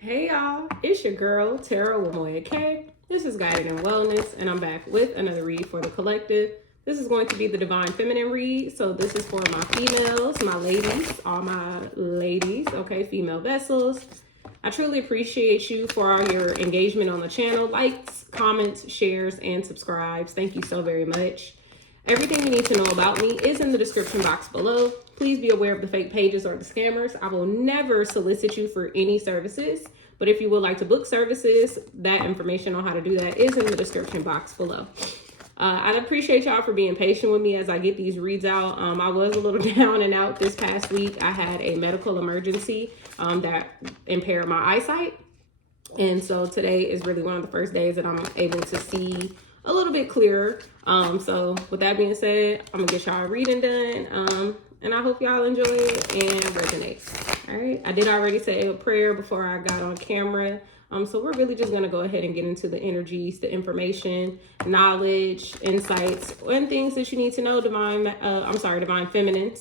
Hey y'all, it's your girl Tara with Moya K. This is Guided in Wellness, and I'm back with another read for the collective. This is going to be the Divine Feminine read, so this is for my females, my ladies, all my ladies, okay, female vessels. I truly appreciate you for all your engagement on the channel, likes, comments, shares, and subscribes. Thank you so very much. Everything you need to know about me is in the description box below. Please be aware of the fake pages or the scammers. I will never solicit you for any services, but if you would like to book services, that information on how to do that is in the description box below. I appreciate y'all for being patient with me as I get these reads out. I was a little down and out this past week. I had a medical emergency that impaired my eyesight. And so today is really one of the first days that I'm able to see a little bit clearer. So with that being said, I'm gonna get y'all reading done. And I hope y'all enjoy it and resonate. All right, I did already say a prayer before I got on camera. So we're really just gonna go ahead and get into the energies, the information, knowledge, insights, and things that you need to know. Divine feminine.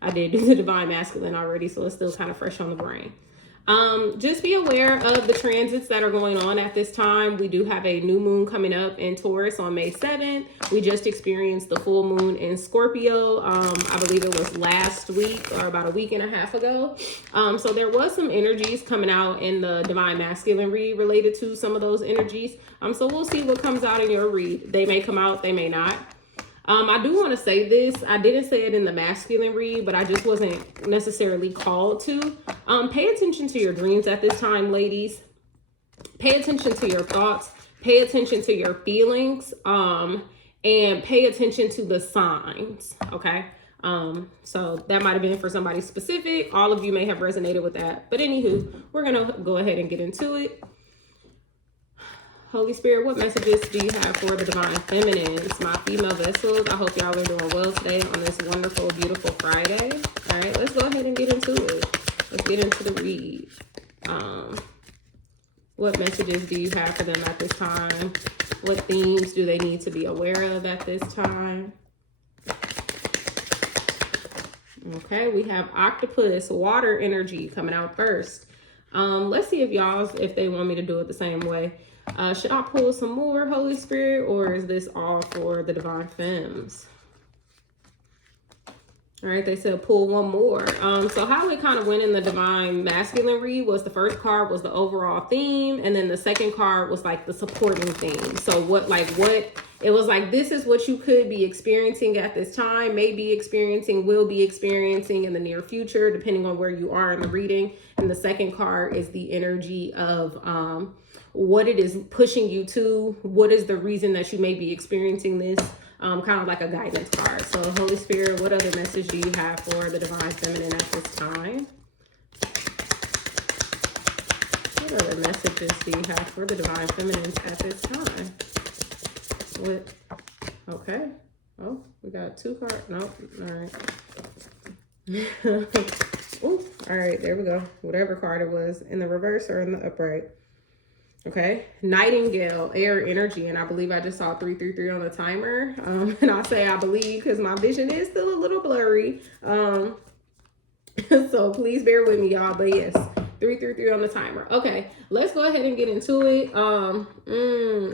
I did do the divine masculine already, so it's still kind of fresh on the brain. Just be aware of the transits that are going on at this time. We do have a new moon coming up in Taurus on May 7th. We just experienced the full moon in Scorpio. I believe it was last week or about a week and a half ago. So there was some energies coming out in the divine masculine read related to some of those energies. So we'll see what comes out in your read. They may come out, they may not. I do want to say this. I didn't say it in the masculine read, but I just wasn't necessarily called to. Pay attention to your dreams at this time, ladies. Pay attention to your thoughts. Pay attention to your feelings. And pay attention to the signs. Okay. So that might have been for somebody specific. All of you may have resonated with that. But anywho, we're going to go ahead and get into it. Holy Spirit, what messages do you have for the divine feminines, my female vessels? I hope y'all are doing well today on this wonderful, beautiful Friday. All right, let's go ahead and get into it. Let's get into the read. What messages do you have for them at this time? What themes do they need to be aware of at this time? Okay, we have octopus, water energy coming out first. Let's see if they want me to do it the same way. Should I pull some more, Holy Spirit, or is this all for the divine femmes? All right, they said pull one more. So how it kind of went in the divine masculine read was the first card was the overall theme, and then the second card was like the supporting theme. So it was like, this is what you could be experiencing at this time, will be experiencing in the near future, depending on where you are in the reading. And the second card is the energy of what it is pushing you to, what is the reason that you may be experiencing this, kind of like a guidance card. So Holy Spirit, what other message do you have for the divine feminine at this time? What other messages do you have for the divine feminines at this time? What? Okay. Oh, we got two cards. Nope. All right. Ooh, all right, there we go. Whatever card it was, in the reverse or in the upright. Okay, Nightingale, air energy, and I believe I just saw 333 on the timer. And I say I believe because my vision is still a little blurry. So please bear with me, y'all. But yes, 333 on the timer. Okay, let's go ahead and get into it.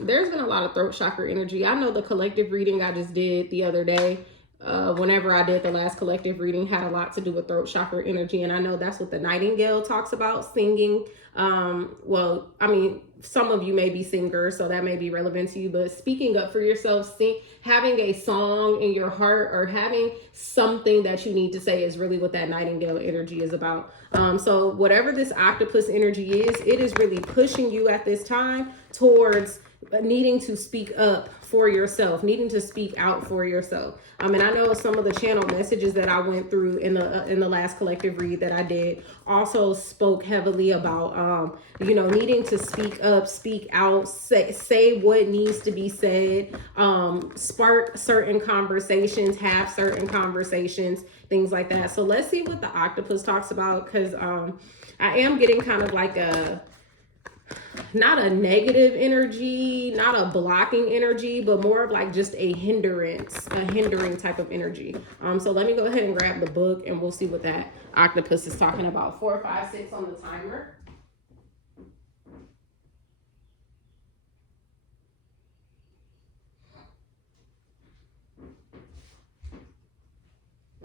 There's been a lot of throat chakra energy. I know the collective reading I just did the other day. Whenever I did the last collective reading had a lot to do with throat chakra energy, and I know that's what the Nightingale talks about, singing. Well, I mean, some of you may be singers, so that may be relevant to you, but speaking up for yourself, having a song in your heart or having something that you need to say is really what that Nightingale energy is about. So whatever this octopus energy is, it is really pushing you at this time towards needing to speak up for yourself, needing to speak out for yourself. And I know some of the channel messages that I went through in the last collective read that I did also spoke heavily about, needing to speak up, speak out, say what needs to be said, spark certain conversations, have certain conversations, things like that. So let's see what the octopus talks about, because I am getting kind of like not a negative energy, not a blocking energy, but more of like just a hindering type of energy. So let me go ahead and grab the book and we'll see what that octopus is talking about. 4, 5, 6 on the timer.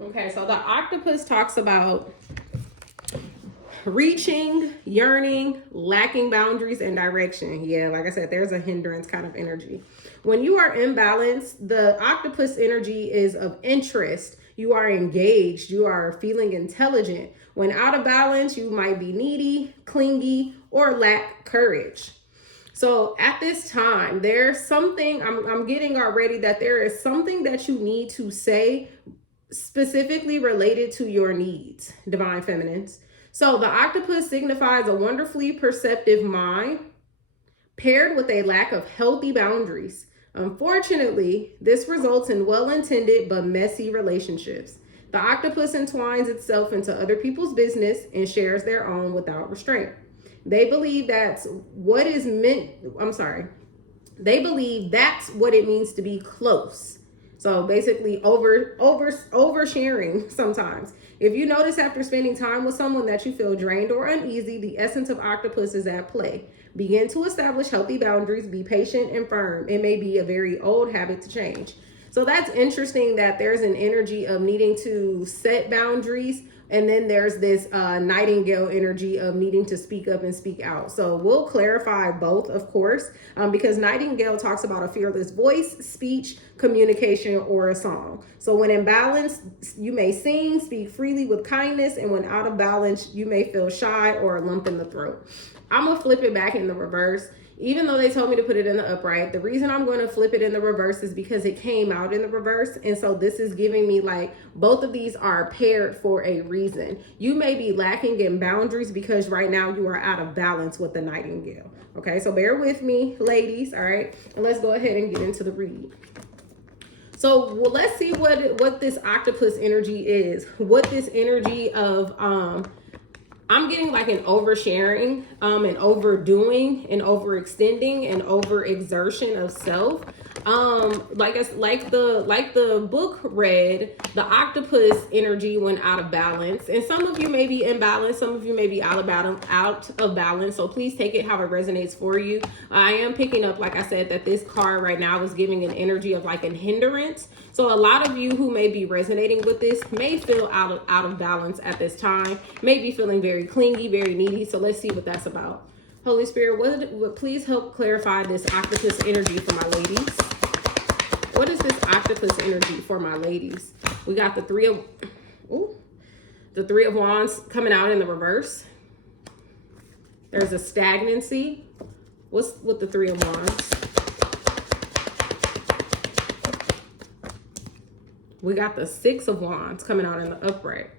Okay, so the octopus talks about reaching, yearning, lacking boundaries and direction. Yeah, like I said, there's a hindrance kind of energy. When you are imbalanced, the octopus energy is of interest. You are engaged. You are feeling intelligent. When out of balance, you might be needy, clingy, or lack courage. So at this time, there's something I'm getting already that there is something that you need to say specifically related to your needs, divine feminines. So the octopus signifies a wonderfully perceptive mind paired with a lack of healthy boundaries. Unfortunately, this results in well-intended but messy relationships. The octopus entwines itself into other people's business and shares their own without restraint. They believe that's what is meant. They believe that's what it means to be close. So basically oversharing sometimes. If you notice after spending time with someone that you feel drained or uneasy, the essence of octopus is at play. Begin to establish healthy boundaries, be patient and firm. It may be a very old habit to change. So that's interesting that there's an energy of needing to set boundaries. And then there's this nightingale energy of needing to speak up and speak out. So we'll clarify both, of course, because nightingale talks about a fearless voice, speech, communication, or a song. So when in balance, you may sing, speak freely with kindness. And when out of balance, you may feel shy or a lump in the throat. I'm going to flip it back in the reverse. Even though they told me to put it in the upright, the reason I'm going to flip it in the reverse is because it came out in the reverse. And so this is giving me like both of these are paired for a reason. You may be lacking in boundaries because right now you are out of balance with the nightingale. Okay, so bear with me, ladies. All right, and let's go ahead and get into the read. So let's see what this octopus energy is. What this energy of I'm getting like an oversharing, an overdoing, an overextending, an overexertion of self. Like the book read, the octopus energy went out of balance, and some of you may be in balance, some of you may be out of balance. So please take it how it resonates for you. I am picking up, like I said, that this card right now is giving an energy of like a hindrance. So a lot of you who may be resonating with this may feel out of balance at this time, may be feeling very clingy, very needy. So let's see what that's about. Holy Spirit, would please help clarify this octopus energy for my ladies. What is this octopus energy for my ladies? We got the three of wands coming out in the reverse. There's a stagnancy. What's with the three of wands? We got the six of wands coming out in the upright.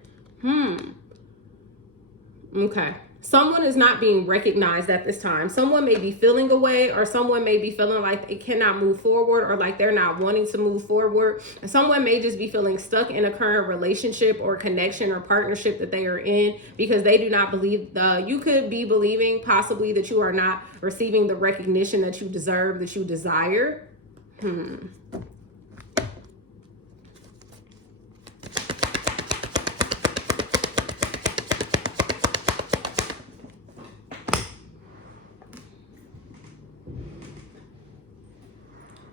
Okay. Someone is not being recognized at this time. Someone may be feeling away, or someone may be feeling like they cannot move forward, or like they're not wanting to move forward. And someone may just be feeling stuck in a current relationship or connection or partnership that they are in because they do not believe. You could be believing possibly that you are not receiving the recognition that you deserve, that you desire.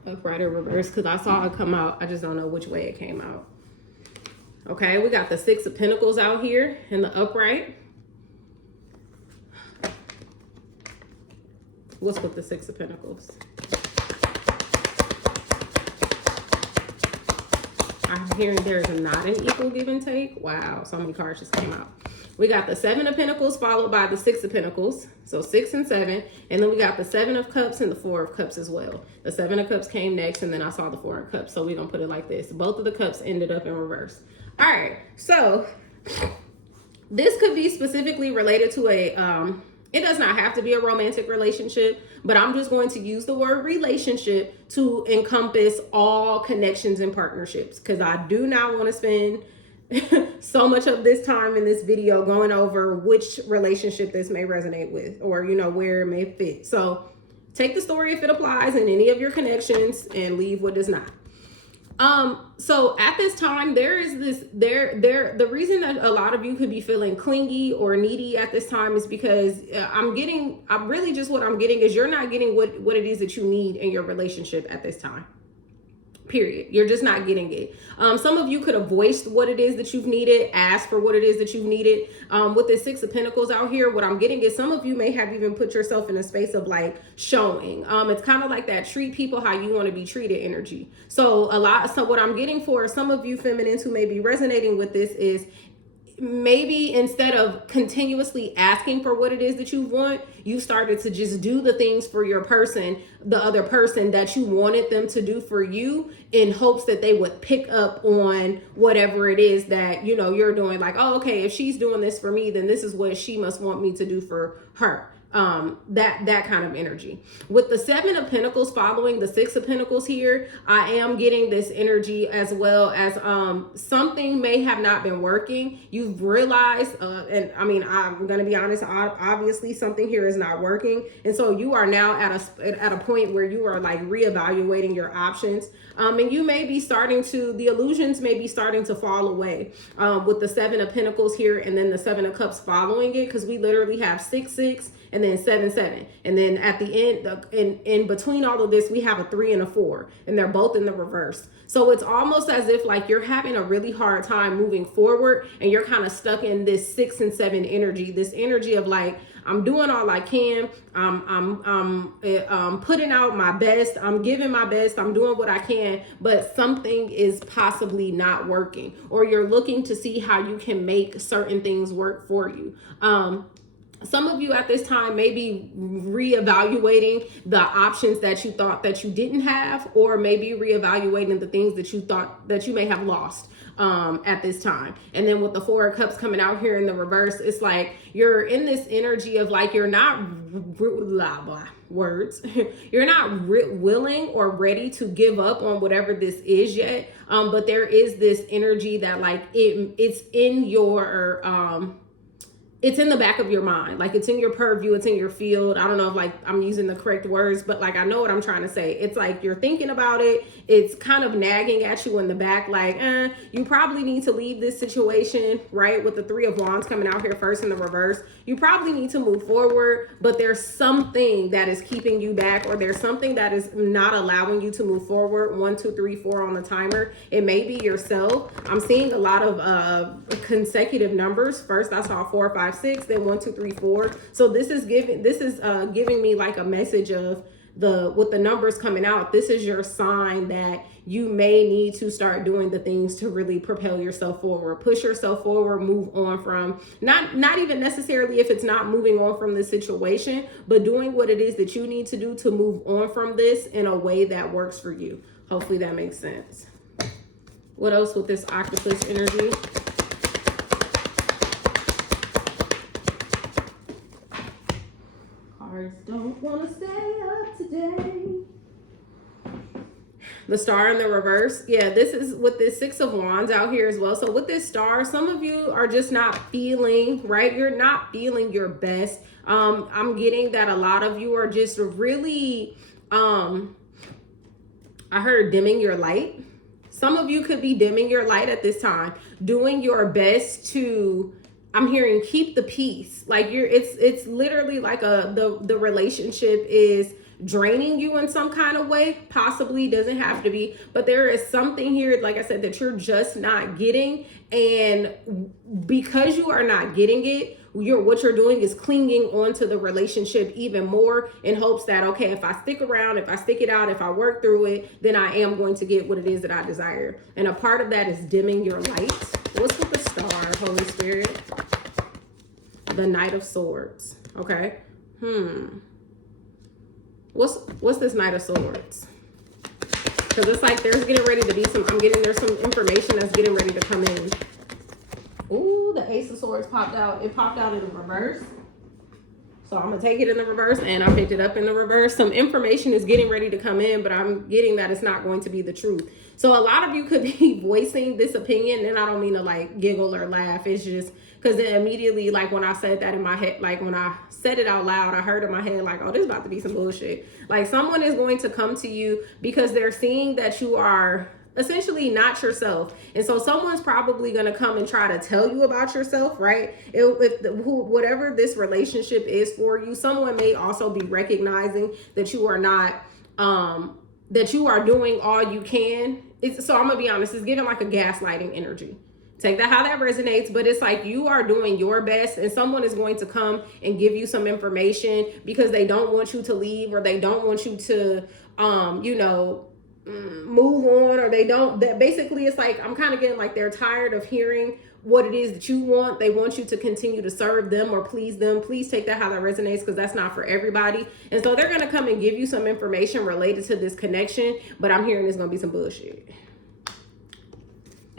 Upright or reverse, because I saw it come out. I just don't know which way it came out. Okay, we got the Six of Pentacles out here in the upright. What's with the Six of Pentacles? I'm hearing there's not an equal give and take. Wow, so many cards just came out. We got the Seven of Pentacles followed by the Six of Pentacles. So 6 and 7. And then we got the Seven of Cups and the Four of Cups as well. The Seven of Cups came next, and then I saw the Four of Cups. So we're going to put it like this. Both of the cups ended up in reverse. All right. So this could be specifically related to it does not have to be a romantic relationship, but I'm just going to use the word relationship to encompass all connections and partnerships, because I do not want to spend so much of this time in this video going over which relationship this may resonate with, or where it may fit. So take the story if it applies in any of your connections and leave what does not. So at this time, there is the reason that a lot of you could be feeling clingy or needy at this time is because what I'm getting is you're not getting what it is that you need in your relationship at this time. period. You're just not getting it. Some of you could have voiced what it is that you've needed, asked for what it is that you've needed. With the Six of Pentacles out here, what I'm getting is some of you may have even put yourself in a space of like showing. It's kind of like that treat people how you want to be treated energy. So what I'm getting for some of you feminines who may be resonating with this is, maybe instead of continuously asking for what it is that you want, you started to just do the things for your person, the other person, that you wanted them to do for you, in hopes that they would pick up on whatever it is that, you know, you're doing. Like, oh, okay, if she's doing this for me, then this is what she must want me to do for her. That kind of energy. With the Seven of Pentacles following the Six of Pentacles here, I am getting this energy as well as something may have not been working. You've realized, and I mean, I'm gonna be honest, obviously something here is not working, and so you are now at a point where you are like reevaluating your options. And you may be the illusions may be starting to fall away with the Seven of Pentacles here, and then the Seven of Cups following it, because we literally have 6-6 and then 7-7, and then at the end, in between all of this, we have a 3 and a 4, and they're both in the reverse. So it's almost as if like you're having a really hard time moving forward, and you're kind of stuck in this 6 and 7 energy, this energy of like, I'm doing all I can. I'm putting out my best. I'm giving my best. I'm doing what I can, but something is possibly not working, or you're looking to see how you can make certain things work for you. Some of you at this time may be reevaluating the options that you thought that you didn't have, or maybe reevaluating the things that you thought that you may have lost at this time. And then with the Four of Cups coming out here in the reverse, it's like you're in this energy of like, you're not you're not willing or ready to give up on whatever this is yet. But there is this energy that like it's in your it's in the back of your mind, like it's in your purview, it's in your field. I don't know if like I'm using the correct words, but like I know what I'm trying to say. It's like you're thinking about it. It's kind of nagging at you in the back, like, you probably need to leave this situation, right? With the Three of Wands coming out here first in the reverse, you probably need to move forward, but there's something that is keeping you back, or there's something that is not allowing you to move forward. 1, 2, 3, 4 on the timer. It may be yourself. I'm seeing a lot of consecutive numbers. First, I saw 4, 5, 6, then 1, 2, 3, 4. So this is giving me like a message of with the numbers coming out. This is your sign that you may need to start doing the things to really propel yourself forward, push yourself forward, move on from not even necessarily if it's not moving on from the situation, but doing what it is that you need to do to move on from this in a way that works for you. Hopefully that makes sense. What else with this octopus energy? Cards don't want to stay up today. The Star in the reverse. Yeah, this is with this Six of Wands out here as well. So with this Star, some of you are just not feeling, right? You're not feeling your best. I'm getting that a lot of you are just really, I heard dimming your light. Some of you could be dimming your light at this time, doing your best to, I'm hearing keep the peace. Like it's literally like the relationship is draining you in some kind of way. Possibly, doesn't have to be, but there is something here, like I said, that you're just not getting. And because you are not getting it, what you're doing is clinging onto the relationship even more in hopes that, okay, if I stick around, if I stick it out, if I work through it, then I am going to get what it is that I desire. And a part of that is dimming your light. What's with the Star, Holy Spirit? The Knight of Swords. Okay. What's this Knight of Swords? Because it's like there's getting ready to be there's some information that's getting ready to come in. Ooh, the Ace of Swords popped out. It popped out in the reverse. So I'm going to take it in the reverse, and I picked it up in the reverse. Some information is getting ready to come in, but I'm getting that it's not going to be the truth. So a lot of you could be voicing this opinion, and I don't mean to like giggle or laugh. It's just because then immediately, like when I said that in my head, like when I said it out loud, I heard in my head like, oh, this is about to be some bullshit. Like someone is going to come to you because they're seeing that you are essentially not yourself, and so someone's probably going to come and try to tell you about yourself, right? Whatever this relationship is for you, someone may also be recognizing that you are not that you are doing all you can. So I'm gonna be honest, it's giving like a gaslighting energy. Take that how that resonates, but it's like you are doing your best and someone is going to come and give you some information because they don't want you to leave, or they don't want you to move on, or they don't, that basically it's like I'm kind of getting like they're tired of hearing what it is that you want. They want you to continue to serve them or please them. Please take that how that resonates, because that's not for everybody. And so they're going to come and give you some information related to this connection, but I'm hearing there's going to be some bullshit.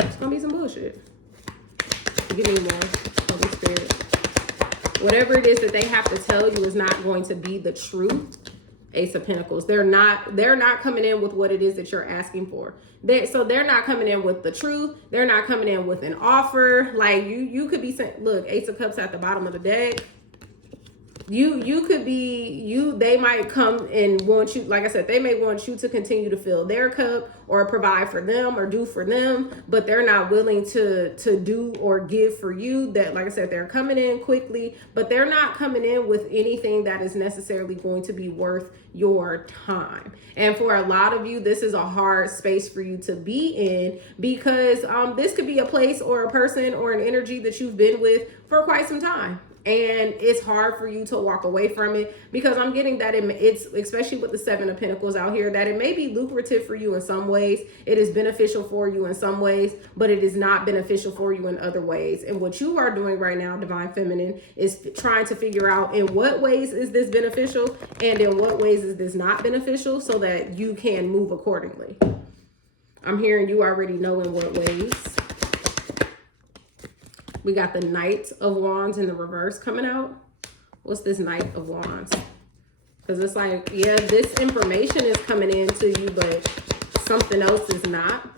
It's going to be some bullshit. Give me more, Holy Spirit. Whatever it is that they have to tell you is not going to be the truth. Ace of Pentacles. They're not coming in with what it is that you're asking for. So they're not coming in with the truth. They're not coming in with an offer. Like you could be saying, look, Ace of Cups at the bottom of the deck. You could be, they might come and want you, like I said, they may want you to continue to fill their cup or provide for them or do for them, but they're not willing to do or give for you. That, like I said, they're coming in quickly, but they're not coming in with anything that is necessarily going to be worth your time. And for a lot of you, this is a hard space for you to be in, because this could be a place or a person or an energy that you've been with for quite some time. And it's hard for you to walk away from it, because I'm getting that it's, especially with the Seven of Pentacles out here, that it may be lucrative for you in some ways. It is beneficial for you in some ways, but it is not beneficial for you in other ways. And what you are doing right now, Divine Feminine, is trying to figure out in what ways is this beneficial and in what ways is this not beneficial, so that you can move accordingly. I'm hearing you already know in what ways. We got the Knight of Wands in the reverse coming out. What's this Knight of Wands? Because it's like, yeah, this information is coming in to you, but something else is not.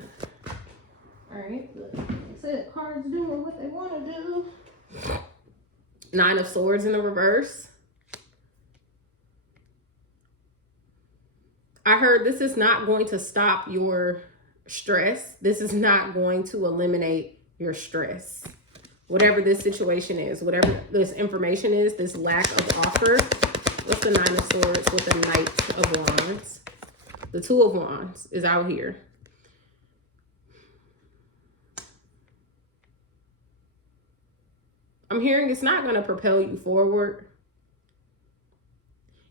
All right. Said cards doing what they want to do. Nine of Swords in the reverse. I heard this is not going to stop your stress. This is not going to eliminate your stress. Whatever this situation is, whatever this information is, this lack of offer. What's the Nine of Swords with the Knight of Wands? The Two of Wands is out here. I'm hearing it's not going to propel you forward.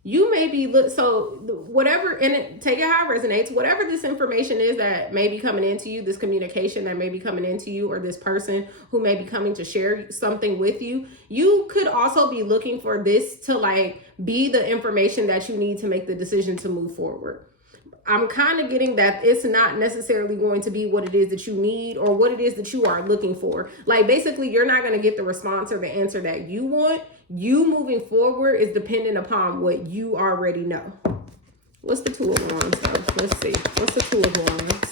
You may be, so whatever, and take it how it resonates, whatever this information is that may be coming into you, this communication that may be coming into you, or this person who may be coming to share something with you, you could also be looking for this to like be the information that you need to make the decision to move forward. I'm kind of getting that it's not necessarily going to be what it is that you need or what it is that you are looking for. Like basically, you're not going to get the response or the answer that you want. You moving forward is dependent upon what you already know. What's the Two of Wands though? Let's see. What's the Two of Wands?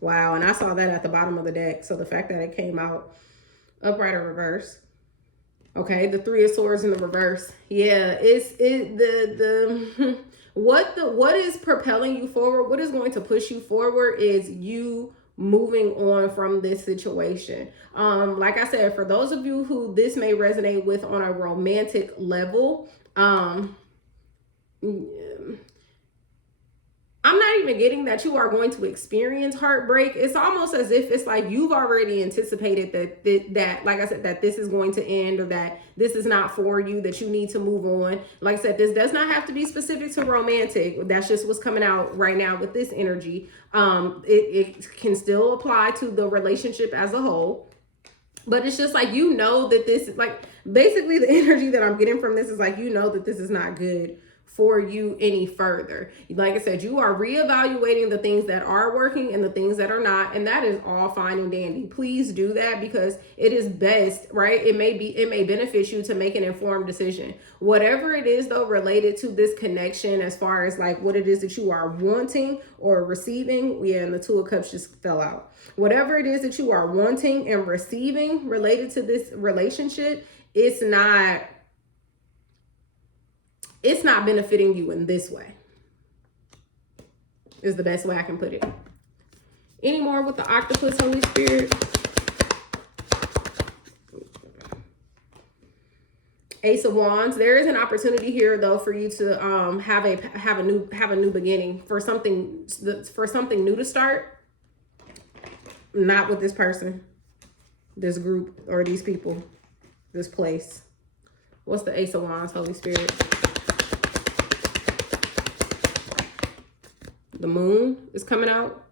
Wow, and I saw that at the bottom of the deck. So the fact that it came out upright or reverse. Okay, the Three of Swords in the reverse. Yeah, what is propelling you forward, what is going to push you forward is you moving on from this situation. Like I said, for those of you who this may resonate with on a romantic level, I'm not even getting that you are going to experience heartbreak. It's almost as if it's like you've already anticipated that like I said, that this is going to end, or that this is not for you, that you need to move on. Like I said, this does not have to be specific to romantic. That's just what's coming out right now with this energy. It can still apply to the relationship as a whole. But it's just like, you know that this is like, basically the energy that I'm getting from this is like, you know that this is not good for you any further. Like I said, you are reevaluating the things that are working and the things that are not, and that is all fine and dandy. Please do that, because it is best, right? It may benefit you to make an informed decision. Whatever it is though related to this connection, as far as like what it is that you are wanting or receiving, yeah, and the Two of Cups just fell out. Whatever it is that you are wanting and receiving related to this relationship, it's not benefiting you in this way, is the best way I can put it. Any more with the Octopus, Holy Spirit? Ace of Wands. There is an opportunity here though for you to have a new beginning, for something new to start. Not with this person, this group, or these people, this place. What's the Ace of Wands, Holy Spirit? The moon is coming out.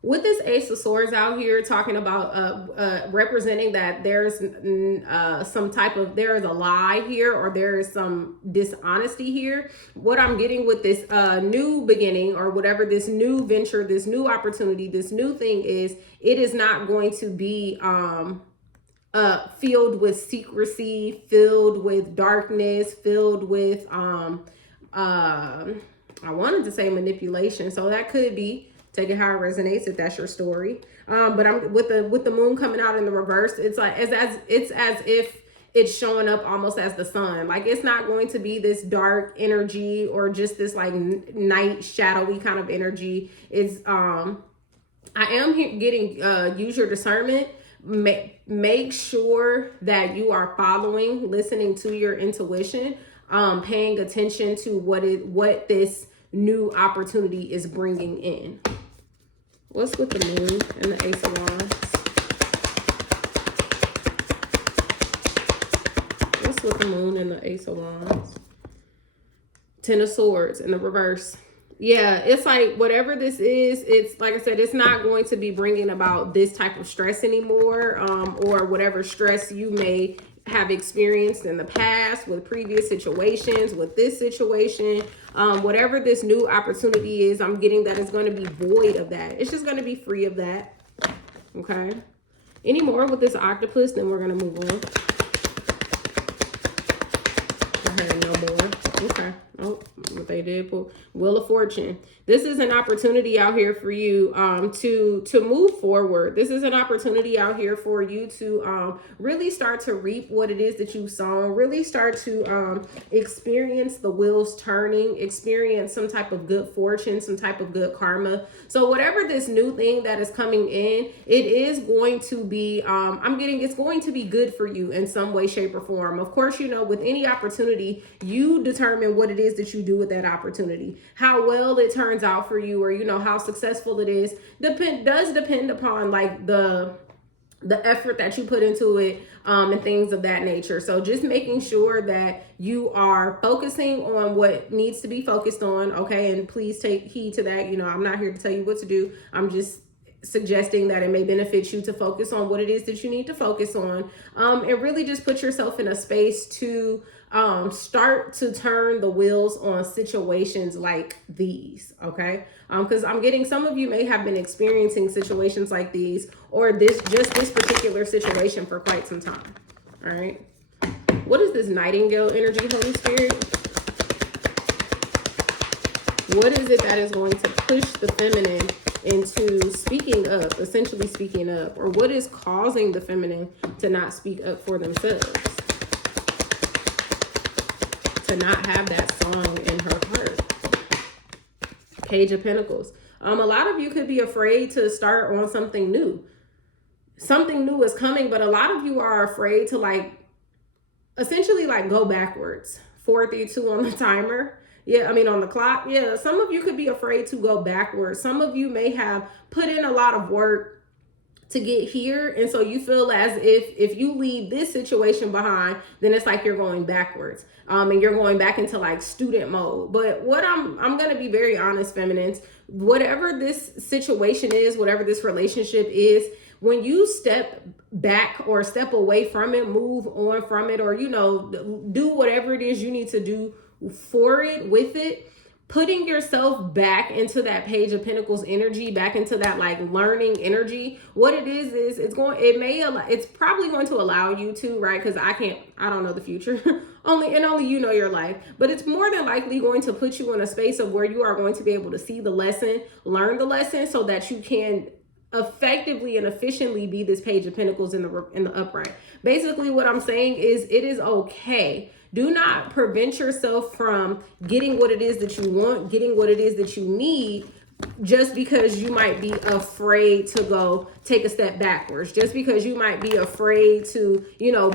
With this Ace of Swords out here, talking about representing that there's there is a lie here, or there is some dishonesty here. What I'm getting with this new beginning, or whatever this new venture, this new opportunity, this new thing is, it is not going to be filled with secrecy, filled with darkness, filled with I wanted to say manipulation, so that could be. Take it how it resonates if that's your story. But I'm with the moon coming out in the reverse. It's like it's as if it's showing up almost as the sun. Like, it's not going to be this dark energy or just this like night shadowy kind of energy. It's I am getting use your discernment. Make sure that you are listening to your intuition, paying attention to what this new opportunity is bringing in. What's with the moon and the Ace of Wands? What's with the moon and the Ace of Wands? Ten of Swords in the reverse. Yeah, it's like whatever this is, it's like I said, it's not going to be bringing about this type of stress anymore, or whatever stress you may have experienced in the past with previous situations, with this situation, whatever this new opportunity is, I'm getting that it's going to be void of that. It's just going to be free of that. Okay. Any more with this octopus, then we're going to move on. Okay, no more. Okay. Oh, what they did pull. Wheel of Fortune. This is an opportunity out here for you to move forward. This is an opportunity out here for you to really start to reap what it is that you've sown. Really start to experience the wheels turning, experience some type of good fortune, some type of good karma. So whatever this new thing that is coming in, it is going to be, it's going to be good for you in some way, shape, or form. Of course, you know, with any opportunity, you determine what it is that you do with that opportunity. How well it turns out for you, or, you know, how successful it is, does depend upon like the effort that you put into it, and things of that nature. So just making sure that you are focusing on what needs to be focused on. Okay. And please take heed to that. You know, I'm not here to tell you what to do. I'm just suggesting that it may benefit you to focus on what it is that you need to focus on, and really just put yourself in a space to start to turn the wheels on situations like these. Okay. Because I'm getting some of you may have been experiencing situations like these, or this particular situation for quite some time. All right. What is this nightingale energy, Holy Spirit? What is it that is going to push the feminine into speaking up, essentially speaking up? Or what is causing the feminine to not speak up for themselves? To not have that song in her heart? Page of Pentacles. A lot of you could be afraid to start on something new. Something new is coming, but a lot of you are afraid to essentially go backwards. 4, 3, 2 on the timer. Yeah, I mean on the clock. Yeah, some of you could be afraid to go backwards. Some of you may have put in a lot of work to get here, and so you feel as if you leave this situation behind, then it's like you're going backwards, and you're going back into like student mode. But what I'm gonna be very honest, feminines, whatever this situation is, whatever this relationship is, when you step back or step away from it, move on from it, or, you know, do whatever it is you need to do for it, with it, putting yourself back into that Page of Pentacles energy, back into that like learning energy, what it is it's probably going to allow you to, right? Because I don't know the future. only you know your life, but it's more than likely going to put you in a space of where you are going to be able to see the lesson, learn the lesson, so that you can effectively and efficiently be this Page of Pentacles in the upright. Basically what I'm saying is, it is okay. Do not prevent yourself from getting what it is that you want, getting what it is that you need, just because you might be afraid to go take a step backwards, just because you might be afraid to,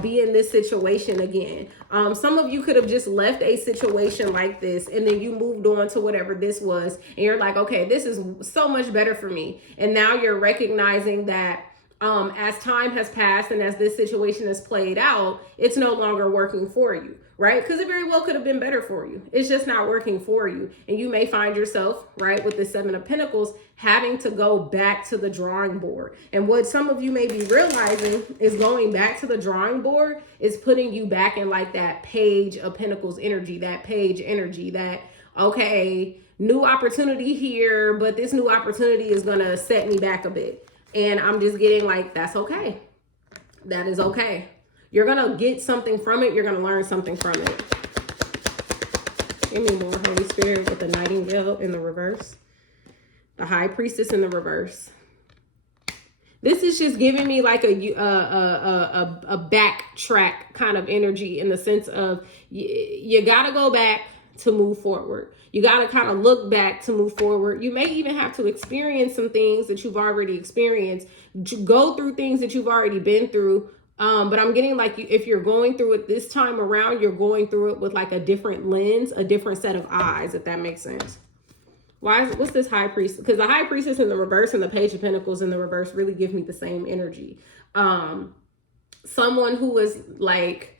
be in this situation again. Some of you could have just left a situation like this and then you moved on to whatever this was. And you're like, okay, this is so much better for me. And now you're recognizing that as time has passed and as this situation has played out, it's no longer working for you, right? Because it very well could have been better for you. It's just not working for you. And you may find yourself, right, with the Seven of Pentacles, having to go back to the drawing board. And what some of you may be realizing is going back to the drawing board is putting you back in like that Page of Pentacles energy, that Page energy, that, okay, new opportunity here, but this new opportunity is going to set me back a bit. And I'm just getting like, that's okay. That is okay. You're going to get something from it. You're going to learn something from it. Give me more, Holy Spirit, with the Nightingale in the reverse. The High Priestess in the reverse. This is just giving me like a backtrack kind of energy, in the sense of you got to go back to move forward. You got to kind of look back to move forward. You may even have to experience some things that you've already experienced, go through things that you've already been through. But I'm getting like, if you're going through it this time around, you're going through it with like a different lens, a different set of eyes, if that makes sense. What's this High Priest? Because the High Priestess in the reverse and the Page of Pentacles in the reverse really give me the same energy. Someone who is like,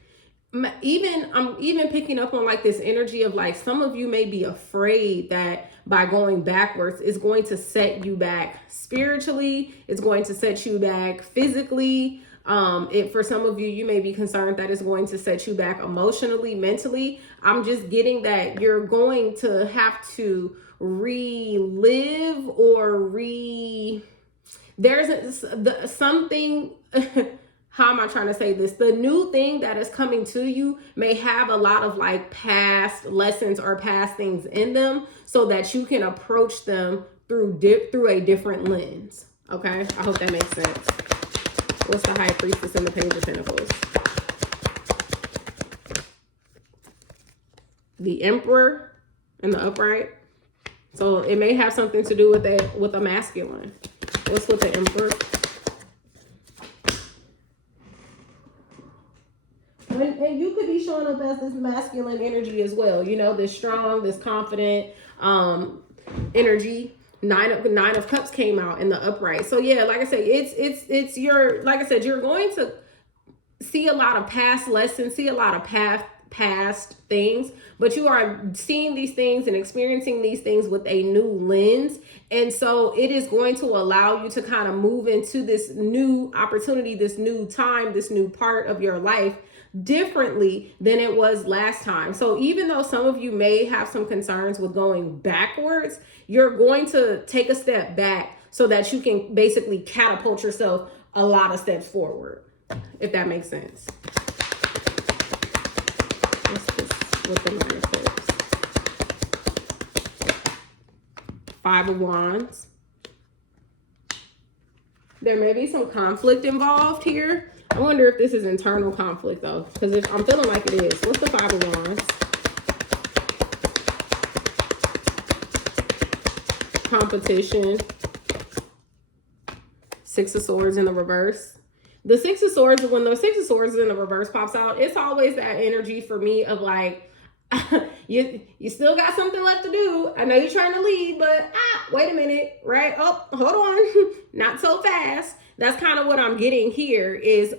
I'm even picking up on like this energy of like, some of you may be afraid that by going backwards, it's going to set you back spiritually. It's going to set you back physically. For some of you, you may be concerned that it's going to set you back emotionally, mentally. I'm just getting that you're going to have to relive or there's something. How am I trying to say this? The new thing that is coming to you may have a lot of like past lessons or past things in them, so that you can approach them through a different lens. Okay, I hope that makes sense. What's the High Priestess and the Page of Pentacles? The Emperor in the upright. So it may have something to do with a masculine. What's with the Emperor? And you could be showing up as this masculine energy as well. This strong, this confident energy. Nine of Cups came out in the upright. So yeah, like I said, it's your, like I said, you're going to see a lot of past lessons, see a lot of past things, but you are seeing these things and experiencing these things with a new lens. And so it is going to allow you to kind of move into this new opportunity, this new time, this new part of your life differently than it was last time. So even though some of you may have some concerns with going backwards, you're going to take a step back so that you can basically catapult yourself a lot of steps forward, if that makes sense. What's this with the Nine of Cups? Five of Wands. There may be some conflict involved here. I wonder if this is internal conflict though, because if I'm feeling like it is. What's the Five of Wands? Competition. Six of Swords in the reverse. The Six of Swords, when the Six of Swords in the reverse pops out, it's always that energy for me of like, you still got something left to do. I know you're trying to lead, but wait a minute, right? Oh, hold on. Not so fast. That's kind of what I'm getting here is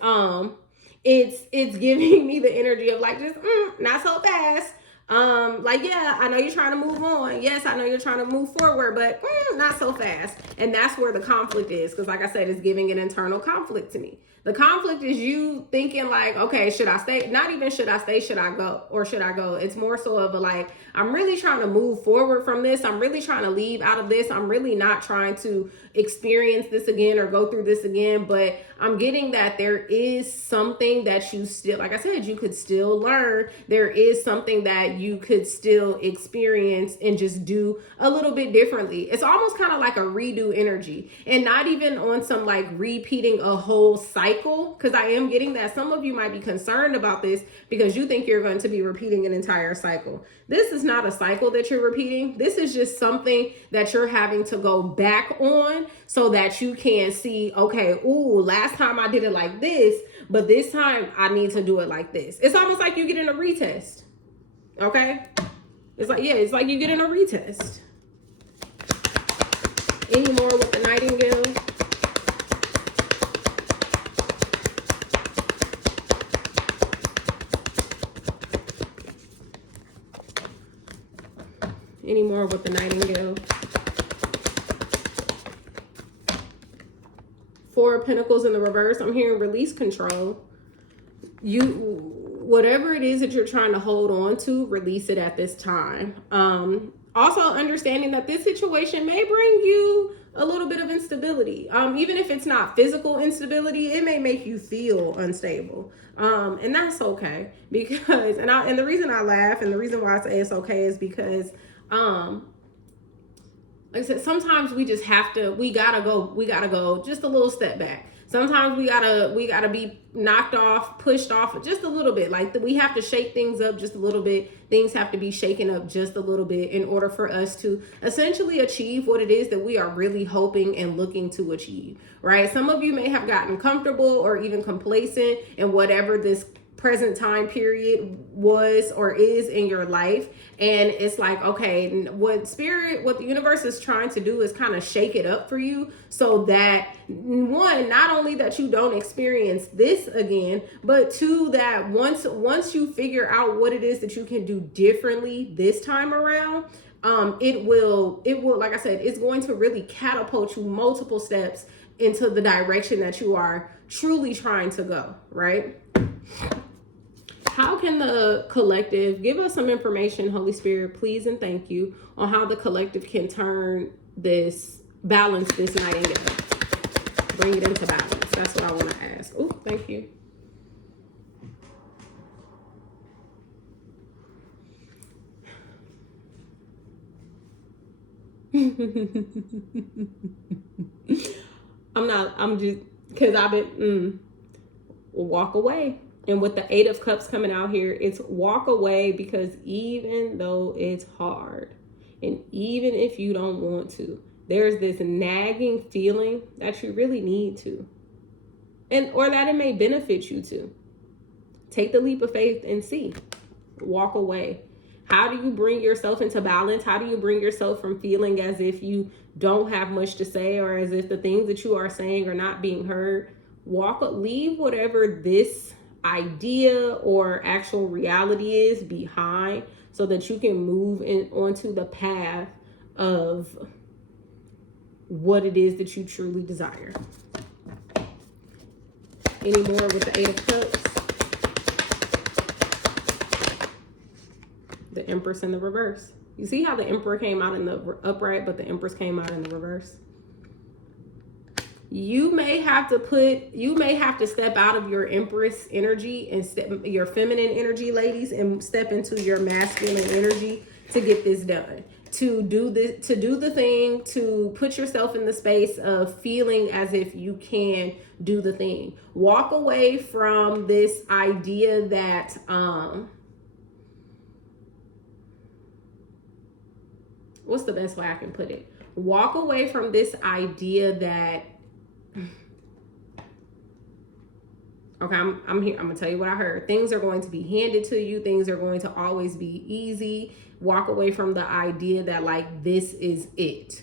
it's giving me the energy of like, just not so fast. Like, yeah, I know you're trying to move on. Yes, I know you're trying to move forward, but not so fast. And that's where the conflict is. Because like I said, it's giving an internal conflict to me. The conflict is you thinking like, okay, should I stay? Not even should I stay, should I go? Or should I go? It's more so of a like, I'm really trying to move forward from this. I'm really trying to leave out of this. I'm really not trying to experience this again or go through this again. But I'm getting that there is something that you still, like I said, you could still learn. There is something that you could still experience and just do a little bit differently. It's almost kind of like a redo new energy, and not even on some like repeating a whole cycle, because I am getting that some of you might be concerned about this because you think you're going to be repeating an entire cycle. This is not a cycle that you're repeating. This is just something that you're having to go back on so that you can see, okay, ooh, last time I did it like this, but this time I need to do it like this. It's almost like you get in a retest. Okay? It's like, yeah, it's like you get in a retest. Any more with the Nightingale? Any more with the Nightingale? Four of Pentacles in the reverse. I'm hearing release control. Whatever it is that you're trying to hold on to, release it at this time. Also understanding that this situation may bring you a little bit of instability. Even if it's not physical instability, it may make you feel unstable. And that's okay, because, and the reason I laugh and the reason why I say it's okay is because, like I said, sometimes we just have to, we gotta go just a little step back. Sometimes we gotta be knocked off, pushed off just a little bit. Like we have to shake things up just a little bit. Things have to be shaken up just a little bit in order for us to essentially achieve what it is that we are really hoping and looking to achieve, right? Some of you may have gotten comfortable or even complacent in whatever this present time period was or is in your life, and it's like, okay, what the universe is trying to do is kind of shake it up for you, so that one, not only that you don't experience this again, but two, that once you figure out what it is that you can do differently this time around, it will, like I said, it's going to really catapult you multiple steps into the direction that you are truly trying to go, right? How can the collective give us some information, Holy Spirit, please and thank you, on how the collective can balance this Nightingale, bring it into balance? That's what I want to ask. Oh, thank you. I'm just, because I've been, walk away. And with the Eight of Cups coming out here, it's walk away, because even though it's hard, and even if you don't want to, there's this nagging feeling that you really need to, or that it may benefit you to. Take the leap of faith and see. Walk away. How do you bring yourself into balance? How do you bring yourself from feeling as if you don't have much to say, or as if the things that you are saying are not being heard? Leave whatever this idea or actual reality is behind, so that you can move onto the path of what it is that you truly desire. Any more with the Eight of Cups? The Empress in the reverse. You see how the Emperor came out in the upright, but the Empress came out in the reverse? You may have to step out of your Empress energy and your feminine energy, ladies, and step into your masculine energy to get this done. To do the thing, to put yourself in the space of feeling as if you can do the thing. Walk away from this idea that, what's the best way I can put it? Walk away from this idea that, okay, I'm here. I'm gonna tell you what I heard. Things are going to be handed to you. Things are going to always be easy. Walk away from the idea that like this is it.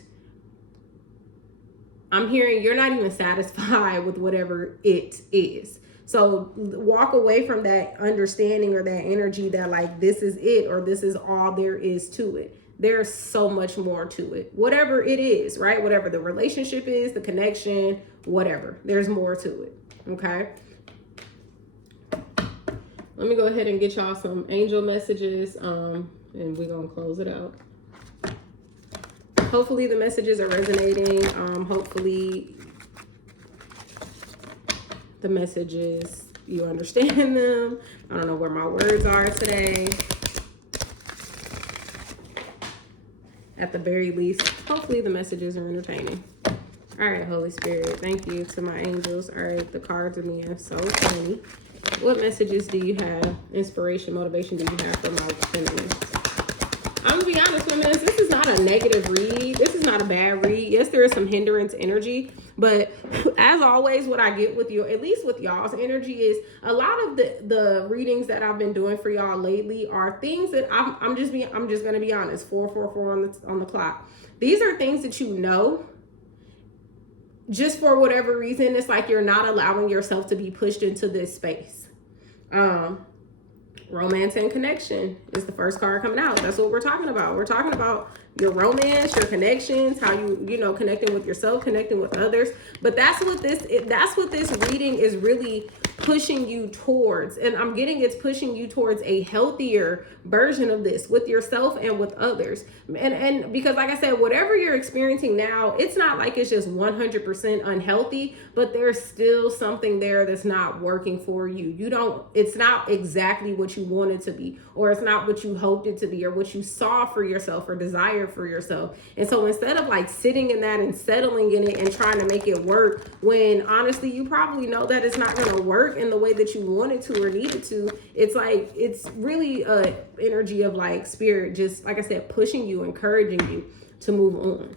I'm hearing you're not even satisfied with whatever it is. So walk away from that understanding or that energy that like this is it, or this is all there is to it. There's so much more to it. Whatever it is, right? Whatever the relationship is, the connection, whatever. There's more to it. Okay. Let me go ahead and get y'all some angel messages. And we're going to close it out. Hopefully the messages are resonating. Hopefully the messages, you understand them. I don't know where my words are today. At the very least, hopefully the messages are entertaining. All right, Holy Spirit, thank you to my angels. All right, the cards are being so funny. What messages do you have? Inspiration, motivation do you have for my feminines? I'm gonna be honest, feminists, this is not a negative read. This is not a bad read. Yes, there is some hindrance energy, but as always, what I get with you, at least with y'all's energy, is a lot of the readings that I've been doing for y'all lately are things that I'm just gonna be honest. 444 on the clock. These are things that you know. Just for whatever reason, it's like you're not allowing yourself to be pushed into this space. Romance and connection is the first card coming out. That's what we're talking about. We're talking about your romance, your connections, how you know, connecting with yourself, connecting with others. But that's what this reading is really pushing you towards. And I'm getting it's pushing you towards a healthier version of this with yourself and with others. And because like I said, whatever you're experiencing now, it's not like it's just 100% unhealthy, but there's still something there that's not working for you. It's not exactly what you want it to be, or it's not what you hoped it to be, or what you saw for yourself or desired for yourself. And so instead of like sitting in that and settling in it and trying to make it work, when honestly you probably know that it's not going to work in the way that you wanted to or needed to, it's like it's really a energy of like spirit, just like I said, pushing you, encouraging you to move on.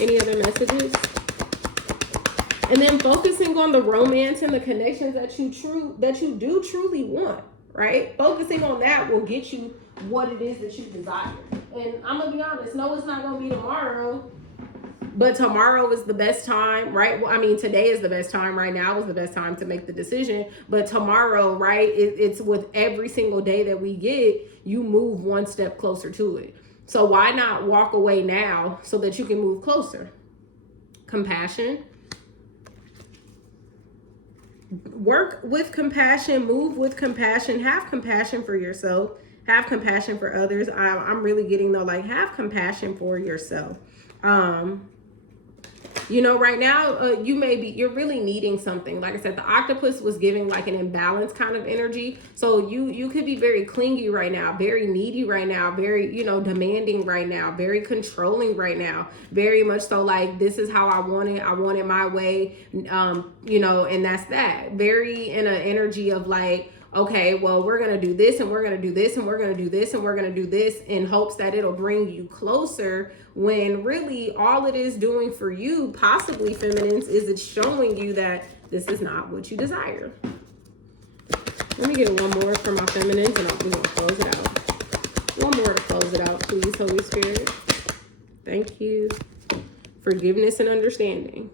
Any other messages? And then focusing on the romance and the connections that you do truly want, right? Focusing on that will get you what it is that you desire. And I'm gonna be honest, no, it's not gonna be tomorrow, but tomorrow is the best time, right? Well, I mean, today is the best time. Right now is the best time to make the decision. But tomorrow, right, it's with every single day that we get, you move one step closer to it. So why not walk away now so that you can move closer? Compassion. Work with compassion, move with compassion, have compassion for yourself, have compassion for others. I'm really getting though, like, have compassion for yourself. You know, right now, you're really needing something. Like I said, the octopus was giving like an imbalanced kind of energy. So you could be very clingy right now, very needy right now, very, demanding right now, very controlling right now, very much so like, this is how I want it my way, and that's that. Very in an energy of like, okay, well, we're going to do this and we're going to do this and we're going to do this and we're going to do this in hopes that it'll bring you closer, when really all it is doing for you, possibly feminines, is it's showing you that this is not what you desire. Let me get one more for my feminines and we're going to close it out. One more to close it out, please, Holy Spirit. Thank you. Forgiveness and understanding.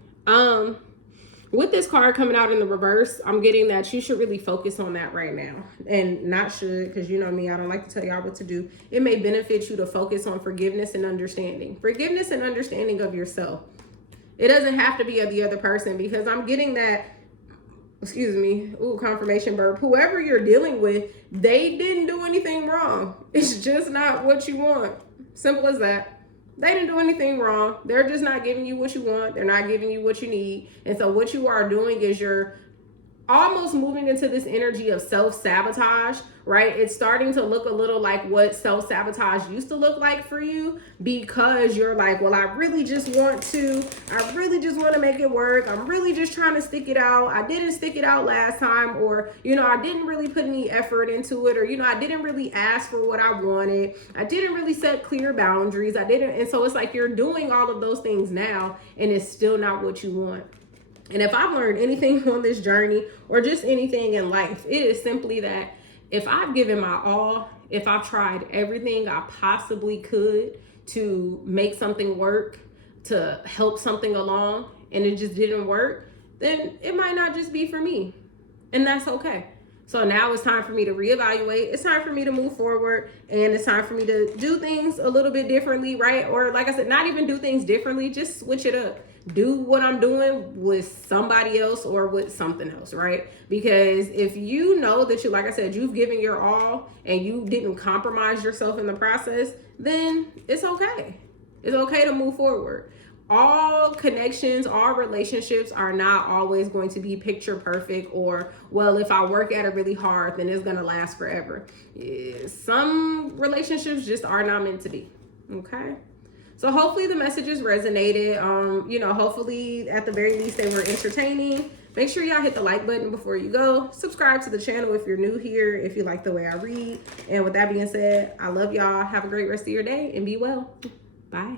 With this card coming out in the reverse, I'm getting that you should really focus on that right now. And not should, because you know me, I don't like to tell y'all what to do. It may benefit you to focus on forgiveness and understanding. Forgiveness and understanding of yourself. It doesn't have to be of the other person, because I'm getting that, confirmation verb. Whoever you're dealing with, they didn't do anything wrong. It's just not what you want. Simple as that. They didn't do anything wrong. They're just not giving you what you want. They're not giving you what you need. And so what you are doing is you're almost moving into this energy of self-sabotage, right? It's starting to look a little like what self-sabotage used to look like for you, because you're like, well, I really just want to make it work. I'm really just trying to stick it out. I didn't stick it out last time, or, I didn't really put any effort into it, or, I didn't really ask for what I wanted. I didn't really set clear boundaries. And so it's like you're doing all of those things now, and it's still not what you want. And if I've learned anything on this journey, or just anything in life, it is simply that if I've given my all, if I've tried everything I possibly could to make something work, to help something along, and it just didn't work, then it might not just be for me. And that's okay. So now it's time for me to reevaluate. It's time for me to move forward, and it's time for me to do things a little bit differently, right? Or like I said, not even do things differently, just switch it up. Do what I'm doing with somebody else or with something else, right? Because if you know that like I said, you've given your all and you didn't compromise yourself in the process, then it's okay. It's okay to move forward. All connections, all relationships are not always going to be picture perfect, or, well, if I work at it really hard, then it's going to last forever. Some relationships just are not meant to be. Okay. So hopefully the messages resonated. You know, hopefully at the very least they were entertaining. Make sure y'all hit the like button before you go. Subscribe to the channel if you're new here, if you like the way I read. And with that being said, I love y'all. Have a great rest of your day and be well. Bye.